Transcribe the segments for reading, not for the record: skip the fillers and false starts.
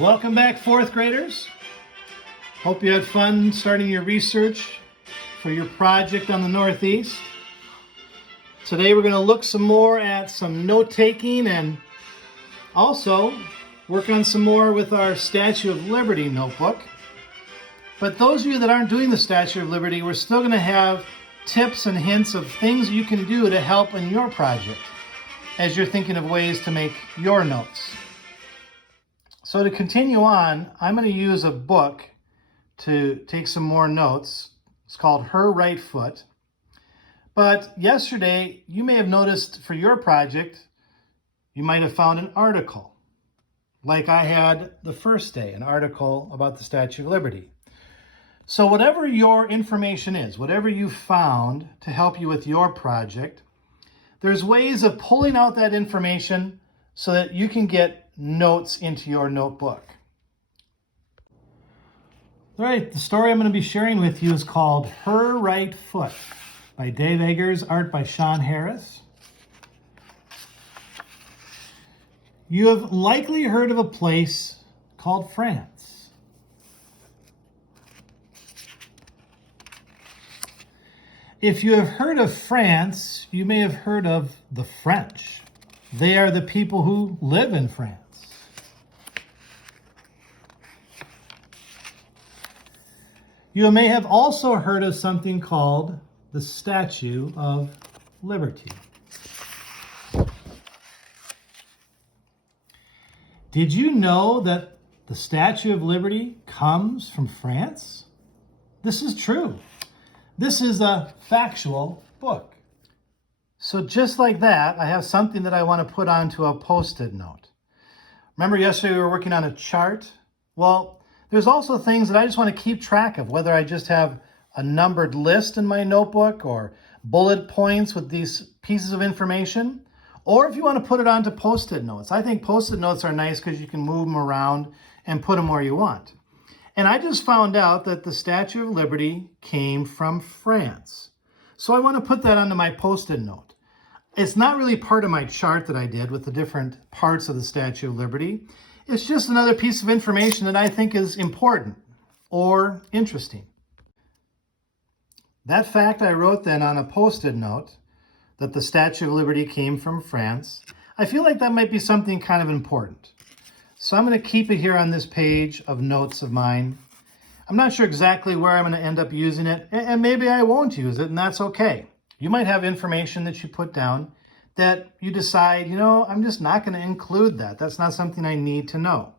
Welcome back, fourth graders. Hope you had fun starting your research for your project on the Northeast. Today we're going to look some more at some note-taking and also work on some more with our Statue of Liberty notebook. But those of you that aren't doing the Statue of Liberty, we're still going to have tips and hints of things you can do to help in your project as you're thinking of ways to make your notes. So to continue on, I'm going to use a book to take some more notes. It's called Her Right Foot. But yesterday, you may have noticed for your project, you might have found an article, like I had the first day, an article about the Statue of Liberty. So whatever your information is, whatever you found to help you with your project, there's ways of pulling out that information so that you can get notes into your notebook. All right, the story I'm going to be sharing with you is called Her Right Foot by Dave Eggers, art by Sean Harris. You have likely heard of a place called France. If you have heard of France, you may have heard of the French. They are the people who live in France. You may have also heard of something called the Statue of Liberty. Did you know that the Statue of Liberty comes from France? This is true. This is a factual book. So just like that, I have something that I want to put onto a Post-it note. Remember yesterday we were working on a chart? Well, there's also things that I just want to keep track of, whether I just have a numbered list in my notebook or bullet points with these pieces of information, or if you want to put it onto Post-it notes. I think Post-it notes are nice because you can move them around and put them where you want. And I just found out that the Statue of Liberty came from France. So I want to put that onto my Post-it note. It's not really part of my chart that I did with the different parts of the Statue of Liberty. It's just another piece of information that I think is important or interesting. That fact I wrote then on a Post-it note, that the Statue of Liberty came from France. I feel like that might be something kind of important. So I'm going to keep it here on this page of notes of mine. I'm not sure exactly where I'm going to end up using it, and maybe I won't use it, and that's okay. You might have information that you put down that you decide, I'm just not going to include that. That's not something I need to know.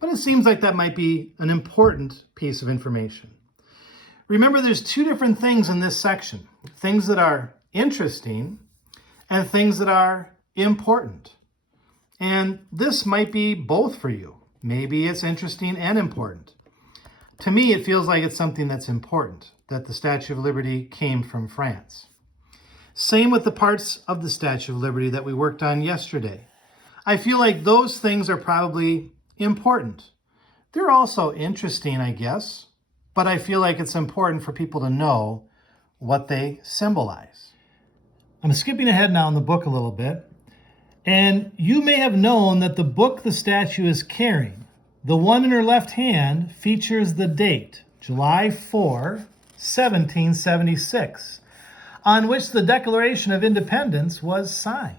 But it seems like that might be an important piece of information. Remember, there's two different things in this section. Things that are interesting and things that are important. And this might be both for you. Maybe it's interesting and important. To me, it feels like it's something that's important, that the Statue of Liberty came from France. Same with the parts of the Statue of Liberty that we worked on yesterday. I feel like those things are probably important. They're also interesting, I guess, but I feel like it's important for people to know what they symbolize. I'm skipping ahead now in the book a little bit, and you may have known that the book the statue is carrying, the one in her left hand, features the date, July 4, 1776, on which the Declaration of Independence was signed.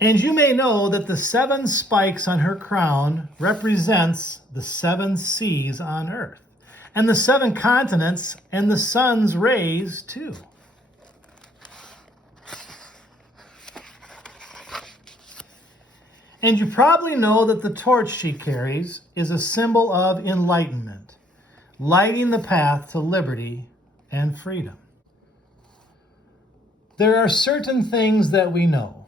And you may know that the 7 spikes on her crown represents the 7 seas on earth, and the 7 continents and the sun's rays too. And you probably know that the torch she carries is a symbol of enlightenment, lighting the path to liberty and freedom. There are certain things that we know.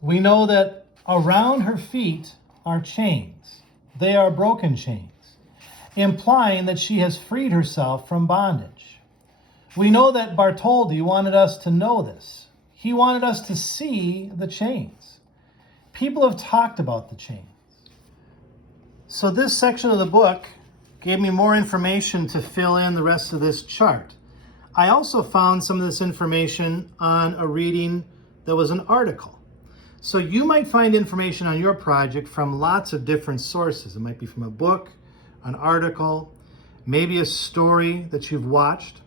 We know that around her feet are chains. They are broken chains, implying that she has freed herself from bondage. We know that Bartholdi wanted us to know this. He wanted us to see the chains. People have talked about the chains. So this section of the book gave me more information to fill in the rest of this chart. I also found some of this information on a reading that was an article. So you might find information on your project from lots of different sources. It might be from a book, an article, maybe a story that you've watched.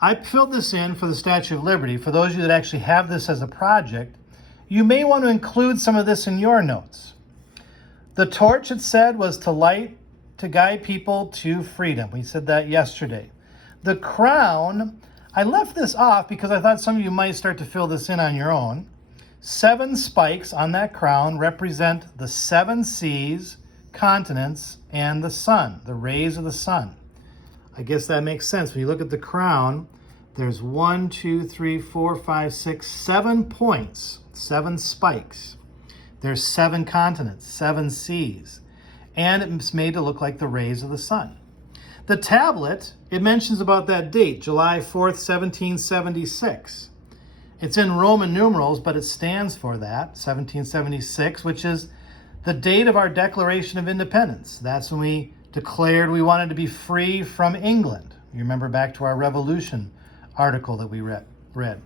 I filled this in for the Statue of Liberty. For those of you that actually have this as a project, you may want to include some of this in your notes. The torch, it said, was to light, to guide people to freedom. We said that yesterday. The crown, I left this off because I thought some of you might start to fill this in on your own. 7 spikes on that crown represent the 7 seas, continents, and the sun, the rays of the sun. I guess that makes sense. When you look at the crown, there's 1, 2, 3, 4, 5, 6, 7 points, 7 spikes. There's 7 continents, 7 seas, and it's made to look like the rays of the sun. The tablet, it mentions about that date, July 4th, 1776. It's in Roman numerals, but it stands for that, 1776, which is the date of our Declaration of Independence. That's when we declared we wanted to be free from England. You remember back to our Revolution article that we read.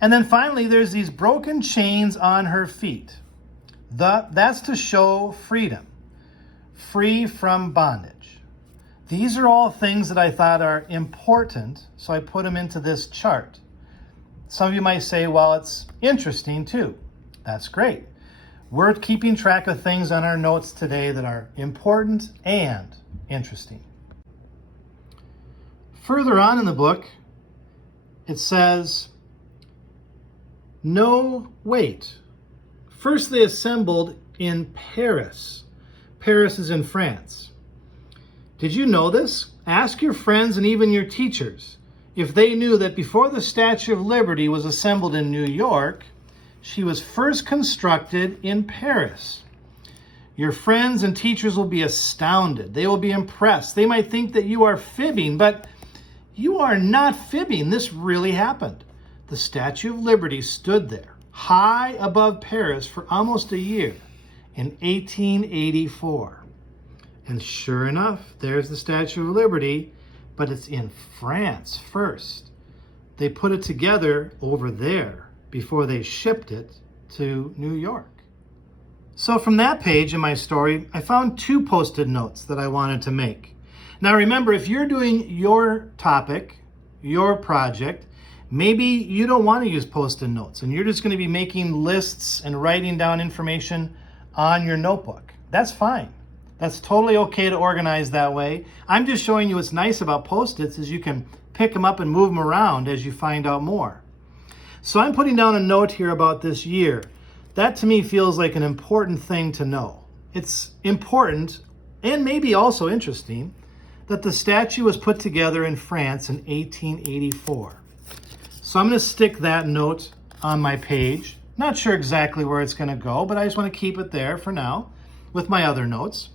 And then finally, there's these broken chains on her feet. That's to show freedom, free from bondage. These are all things that I thought are important, so I put them into this chart. Some of you might say, well, it's interesting too. That's great. We're keeping track of things on our notes today that are important and interesting. Further on in the book, it says, no, wait. First they assembled in Paris. Paris is in France. Did you know this? Ask your friends and even your teachers if they knew that before the Statue of Liberty was assembled in New York, she was first constructed in Paris. Your friends and teachers will be astounded. They will be impressed. They might think that you are fibbing, but you are not fibbing. This really happened. The Statue of Liberty stood there, high above Paris for almost a year in 1884. And sure enough, there's the Statue of Liberty, but it's in France first. They put it together over there before they shipped it to New York. So from that page in my story, I found 2 post-it notes that I wanted to make. Now remember, if you're doing your topic, your project, maybe you don't want to use post-it notes and you're just going to be making lists and writing down information on your notebook. That's fine. That's totally okay to organize that way. I'm just showing you what's nice about post-its is you can pick them up and move them around as you find out more. So I'm putting down a note here about this year. That to me feels like an important thing to know. It's important and maybe also interesting that the statue was put together in France in 1884. So I'm going to stick that note on my page. Not sure exactly where it's going to go, but I just want to keep it there for now with my other notes.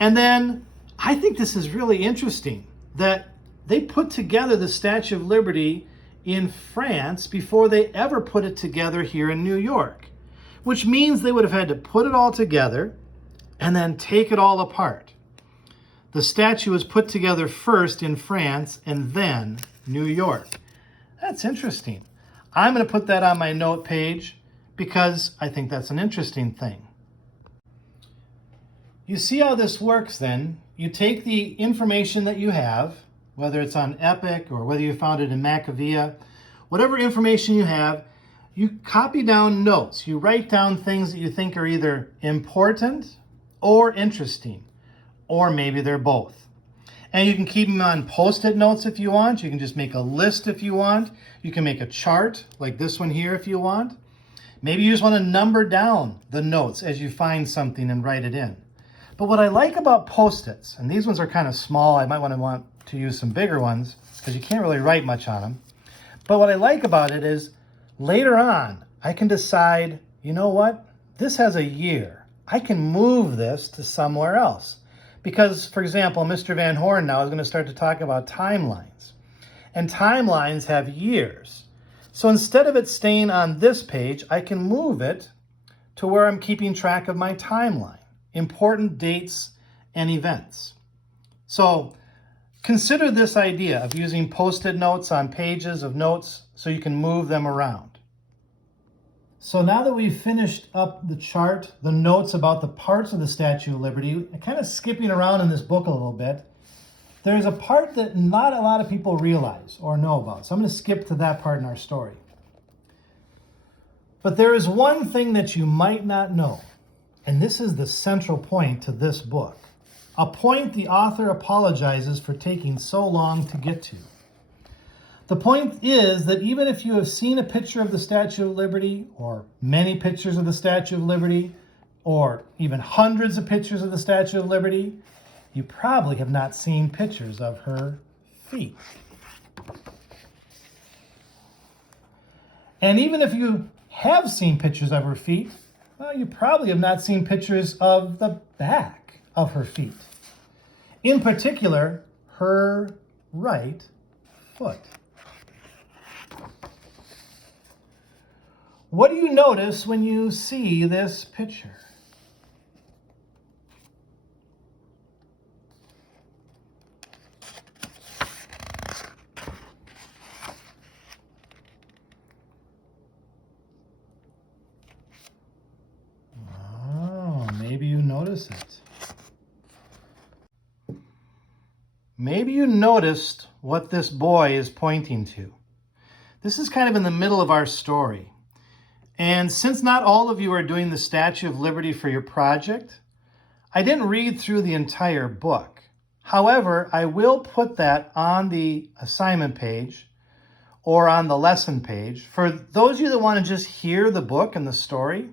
And then I think this is really interesting that they put together the Statue of Liberty in France before they ever put it together here in New York, which means they would have had to put it all together and then take it all apart. The statue was put together first in France and then New York. That's interesting. I'm going to put that on my note page because I think that's an interesting thing. You see how this works then? You take the information that you have, whether it's on Epic or whether you found it in Macavia, whatever information you have, you copy down notes. You write down things that you think are either important or interesting, or maybe they're both. And you can keep them on post-it notes if you want. You can just make a list if you want. You can make a chart like this one here if you want. Maybe you just want to number down the notes as you find something and write it in. But what I like about post-its, and these ones are kind of small, I might want to use some bigger ones because you can't really write much on them. But what I like about it is later on, I can decide, you know what? This has a year. I can move this to somewhere else. Because, for example, Mr. Van Horn now is going to start to talk about timelines. And timelines have years. So instead of it staying on this page, I can move it to where I'm keeping track of my timeline, important dates and events. So Consider this idea of using post-it notes on pages of notes so you can move them around. So now that we've finished up the chart, the notes about the parts of the Statue of Liberty, kind of skipping around in this book a little bit, there's a part that not a lot of people realize or know about. So I'm going to skip to that part in our story. But there is one thing that you might not know, and this is the central point to this book. A point the author apologizes for taking so long to get to. The point is that even if you have seen a picture of the Statue of Liberty, or many pictures of the Statue of Liberty, or even hundreds of pictures of the Statue of Liberty, you probably have not seen pictures of her feet. And even if you have seen pictures of her feet, well, you probably have not seen pictures of the back of her feet. In particular, her right foot. What do you notice when you see this picture? Oh, maybe you notice it. Maybe you noticed what this boy is pointing to. This is kind of in the middle of our story. And since not all of you are doing the Statue of Liberty for your project, I didn't read through the entire book. However, I will put that on the assignment page or on the lesson page. For those of you that want to just hear the book and the story,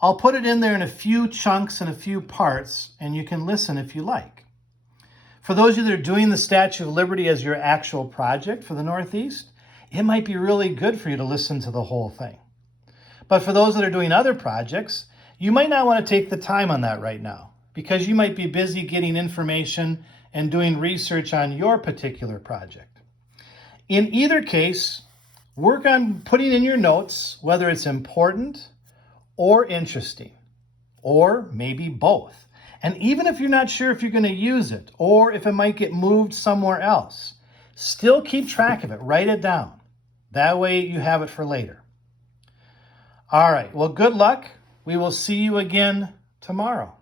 I'll put it in there in a few chunks and a few parts, and you can listen if you like. For those of you that are doing the Statue of Liberty as your actual project for the Northeast, it might be really good for you to listen to the whole thing. But for those that are doing other projects, you might not want to take the time on that right now because you might be busy getting information and doing research on your particular project. In either case, work on putting in your notes whether it's important or interesting, or maybe both. And even if you're not sure if you're going to use it or if it might get moved somewhere else, still keep track of it. Write it down. That way you have it for later. All right. Well, good luck. We will see you again tomorrow.